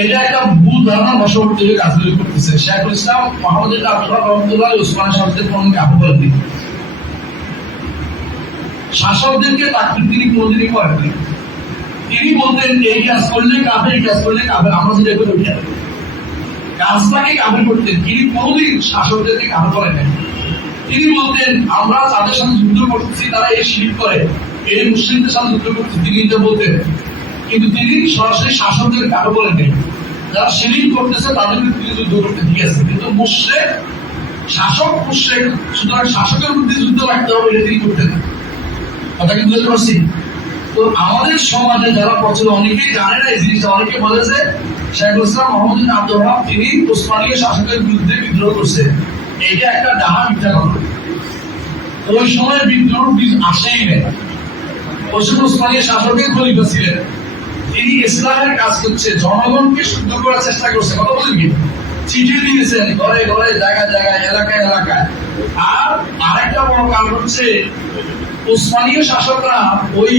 এটা একটা ভুল ধারণা কাজগুলি করতেছে। ইসলাম রহমতুল্লাহ ওসমান শাসকদেরকে তিনি তিনি বলতেন, এই কাজ করলে এই কাজ করলে আমরা করে উঠে কাজটাকে করতেন। তিনি শাসকদেরকে করেন তিনি বলতেন, আমরা যাদের সাথে যুদ্ধ তারা এই শিরিক করে। এই মুসলিমদের সাথে যুদ্ধ তিনি এটা বলতেন। কিন্তু তিনি সরাসরি শাসকদের কাবে বলেন যারা শিরিক করতেছে তাদেরকে তিনি যুদ্ধ করতে দিয়ে আছে। কিন্তু মুশ্রেক, শাসক মুশ্রেক, সুতরাং শাসকের মধ্যে যুদ্ধ রাখতে হবে, এটা তিনি করতেন না কথা কি বুঝতে পারছি? তো আমাদের সমাজে যারা প্রচুর অনেকেই জানে না এই জিনিসটা। অনেকে বলে যে শেখুল ইসলাম মোহাম্মদ আব্দুল তিনি উসমানীয় শাসকের বিরুদ্ধে বিদ্রোহ করছে। এটা একটা ডাহা মিথ্যা কথা। ওই সময় বিদ্রোহ আসেই নেই। ওই সময় উসমানীয় শাসকের খলিফা ছিলেন। তিনি ইসলামের কাজ করছে জনগণকে শুদ্ধ করার চেষ্টা করছে। কথা বলেন কি? চিঠি দিয়েছেন, ঘরে ঘরে, জায়গায় জায়গায়, এলাকায় এলাকায়। আর আরেকটা বড় কারণ হচ্ছে উসমানীয় শাসকরা ওই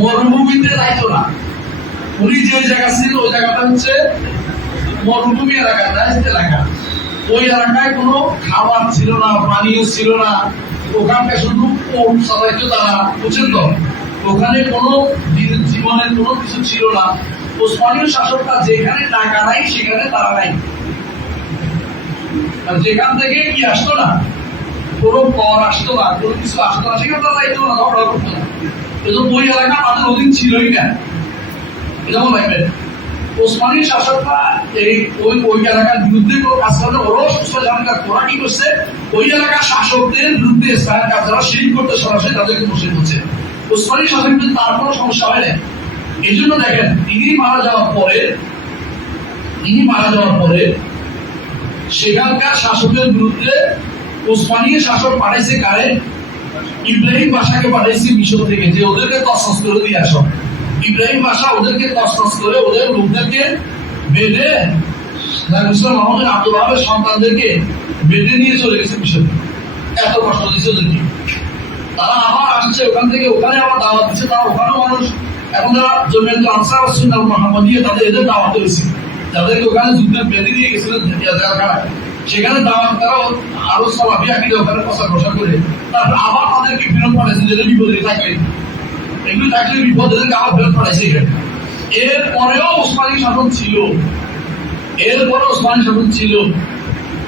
মরুভূমিতে যাইতো না। উনি যে জায়গা ছিল, ওই জায়গাটা হচ্ছে মরুভূমি এলাকা রাইস্ট এলাকা। ওই এলাকায় কোনো খাবার ছিল না, পানীয় ছিল না। ওখানকার শুধু ওট চালাইতো তারা বুঝছেন তো ওখানে কোনো জীবনের কোনো কিছু ছিল না। ওসমানীয় শাসকরা যেখানে টাকা নাই সেখানে তারা নাই। যেখান থেকে কি আসতো না, কোনো কর আসতো না, কোনো কিছু আসতো না, সেখানে তারা যাইতো না ঝগড়া করতো না। কিন্তু ওই এলাকা তাদের অধীন ছিলই না। যেমন ভাববেন ওসমানী শাসকরা এই ওই ওই এলাকার বিরুদ্ধে কোনো কাজ করলে ওরাও সুস্থ ওরা কি করছে, ওই এলাকার শাসকদের বিরুদ্ধে ইসলামের কাজ যারা শিরিক করতে সরাসরি তাদেরকে বসে করছে। তার কোনো সমস্যা হয় না এই জন্য দেখেন, তিনি মারা যাওয়ার পরে, তিনি মারা যাওয়ার পরে সেখানকার শাসকের বিরুদ্ধে শাসক পাঠাইছে কারে? ইব্রাহিম বাসাকে পাঠাইছে মিশর থেকে, যে ওদেরকে তসনস করে দিয়ে ইব্রাহিম বাসা ওদেরকে করে ওদের লোকদেরকে বেঁধে মুসলাম মোহাম্মদ আব্দুল সন্তানদেরকে বেঁধে নিয়ে চলে গেছে মিশরে। এত কষ্ট দিচ্ছে ওদেরকে। তারা আসছে ওখান থেকে ওখানে আবার দাওয়াত দিচ্ছে তারা ওখানেও মানুষ। এখন যারা জমিয়ত আনসার তাদের এদের দাওয়াত করেছে যাদেরকে ওখানে যুদ্ধে বেঁধে দিয়ে গেছিলেন সেখানে দাওয়াত তারা ওখানে করে। আবার তাদেরকে ফেরত পাঠাইছে, যেটা বিপদে থাকলে থাকলে বিপদ এদেরকে আবার ফেরত পাঠাইছে এখানে। এরপরেও ওসমানী শাসন ছিল। এরপরে ওসমানী শাসন ছিল।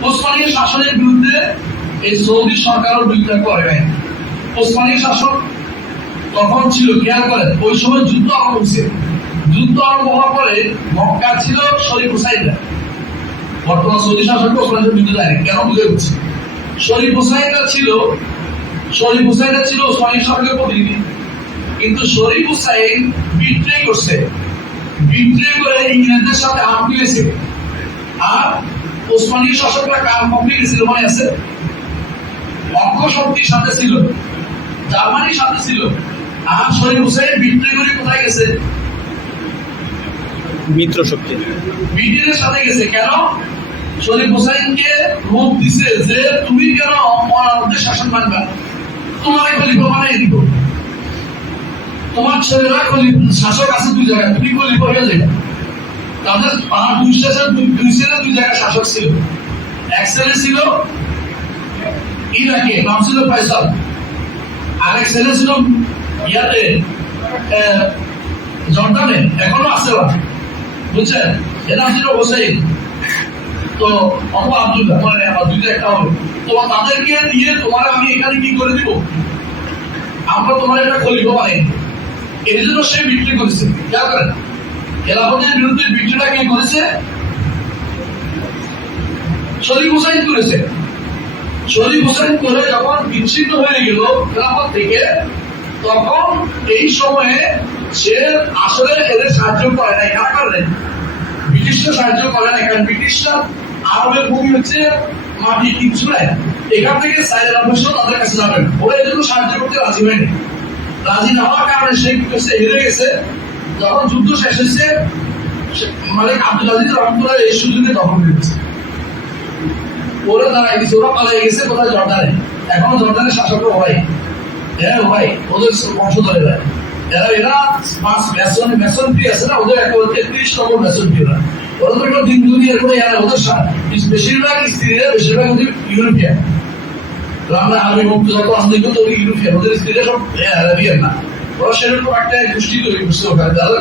ওসমানী শাসনের বিরুদ্ধে এই সৌদি সরকারও বিরুদ্ধে করে নাই। ওসমানী শাসক তখন ছিল, খেয়াল করেন, ওই সময় যুদ্ধ আরম্ভ হয়েছে। যুদ্ধ আরম্ভ হওয়ার পরে মক্কা ছিল শরীফ হুসাইনরা। বর্তমান সৌদি শাসক ওসমানের বিরুদ্ধে দেয় কেন বুঝে উঠছে? শরীফ হুসাইনরা ছিল, শরীফ হুসাইনরা ছিল ওসমানী সরকারের প্রতিনিধি। কিন্তু শরীফ হুসাইন বিট্রে করছে। বিট্রে করে ইংরেজদের সাথে হাত মিলেছে। আর ওসমানী শাসকরা কার পক্ষে গেছিল মনে আছে? অঙ্ক শক্তির সাথে ছিল। জার্মানির সাথে ছিল। আর শরীফ হুসাইন করে কোথায় গেছে? মিত্র শক্তি। ব্রিটেনের সাথে গেছে। কেন? শরীফ হুসাইনকে রূপ দিছে যে তুমি কেন মহানদের শাসন মানবা? তোমার খলিফা বানাই দিব। তোমার ছেলেরা খলিফ শাসক আছে দুই জায়গায়। তুমি খলিফা হয়ে যাবে? তাদের তার দুই ছেলে দুই ছেলে দুই জায়গায় শাসক ছিল। এক ছেলে ছিল ইরাকে নাম ছিল ফয়সাল ছেলে ছিল ইয়াতে জর্দানে, এখনও আছে বুঝছেন? এর ছিল হোসেন তো অথবা আব্দুল্লাহ মানে আমার দুইটা একটা হবে। তোমার তাদেরকে দিয়ে তোমার আমি এখানে কি করে দিব? আমরা তোমার একটা খলিফা বানাই এই জন্য সে বিক্রি করেছে। খেয়াল করেন খেলাফতের বিরুদ্ধে বিক্রিটা কে করেছে? শরীফ হুসাইন করেছে। শরীফ হুসাইন করে যখন বিচ্ছিন্ন হয়ে গেল খেলাফত থেকে, তখন এই সময়ে সে আসলে এদের সাহায্য করে নাই। কারা করে ব্রিটিশরা সাহায্য করে না কারণ ব্রিটিশরা আরবের ভূমি হচ্ছে মাটি, কিচ্ছু নাই। এখান থেকে সাইড অবশ্য তাদের কাছে যাবেন। ওরা এজন্য সাহায্য করতে রাজি হয়নি। রাজি না হওয়ার কারণে সে করছে? হেরে গেছে। যখন যুদ্ধ শেষ হয়েছে, সে- মালিক আব্দুল আজিজ রহমতুল্লাহ এই সুযোগে দখল করেছে ওরা দাঁড়াই গেছে ওরা পালাই গেছে, কোথায় জর্দানে? এখনও জর্দানের শাসক ভাই হ্যাঁ ভাই ওদের বংশধরে ভাই এরা এরা পাঁচ মেসন মেসন ফি আছে না, ওদের তেত্রিশ নম্বর মেসন ফি ওরা ওরা তো একটা দিন দুনিয়ার করে এরা, ওদের বেশিরভাগ স্ত্রীরা, বেশিরভাগ ওদের ইউরোপিয়ান। তো আমরা আরবি মুক্ত যত আসতে কিন্তু ওই ইউরোপিয়ান, ওদের স্ত্রীরা সব আরবিয়ান না। ওরা সেরকম একটা গোষ্ঠী তৈরি করছে ওখানে। যারা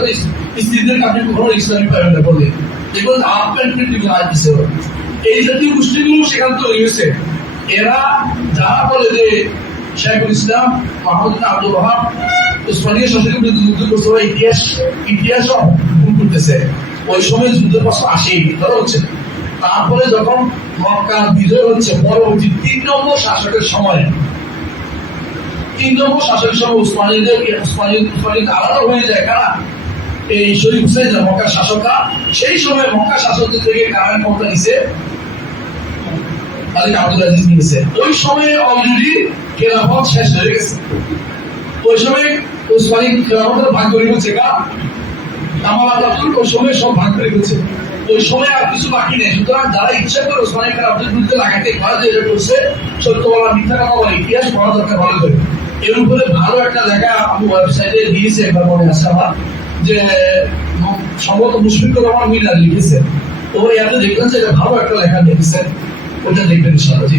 স্ত্রীদের আপনি কখনো ইসলামী পাবেন না বলে। এগুলো হাফ প্যান্ট প্রিন্টিং আজ দিচ্ছে। এই জাতীয় গোষ্ঠীগুলো সেখান থেকে হয়েছে। এরা যারা বলে যে শেখুল ইসলাম, মাহমুদ আব্দুল ওহাব উসমানীয় শাসকের বিরুদ্ধে যুদ্ধ করছে ওরা ইতিহাস, ইতিহাসও ভুল করতেছে। ওই সময় যুদ্ধের প্রশ্ন আসেই ধরো হচ্ছে তারপরে যখন মক্কা বিজয় হচ্ছে, পরবর্তী তিন নম্বর শাসকের সময়, তিন নম্বর শাসকের সময় উসমানীদের উসমানী উসমানীদের আলাদা হয়ে যায় কারা? এই শরীফ হুসাইন যে মক্কার শাসকরা। সেই সময় মক্কা শাসকদের থেকে কারা ক্ষমতা নিছে? মালিক আব্দুল নিয়েছে ওই সময়ে অলরেডি খেলাফত শেষ হয়ে গেছে। ওই খেলাফতের ভাগ করে? আতাতুর্ক ওই সময় সব ভাগ করে গেছে ওই সময় আর কিছু বাকি নেই। সুতরাং যারা ইচ্ছা করে খেলাফতের বিরুদ্ধে লাগাতে করছে সত্য বলা মিথ্যা কথা বলা, ইতিহাস দরকার ভালো করে। এর উপরে ভালো একটা লেখা আমি ওয়েবসাইটে দিয়েছি একবার মনে আছে আমার, যে সম্ভবত মুশফিকুর রহমান মিনার লিখেছে ও এত দেখলেন যে এটা ভালো একটা লেখা লিখেছেন। ওটা দেখবেন ইনশাআল্লাহ জি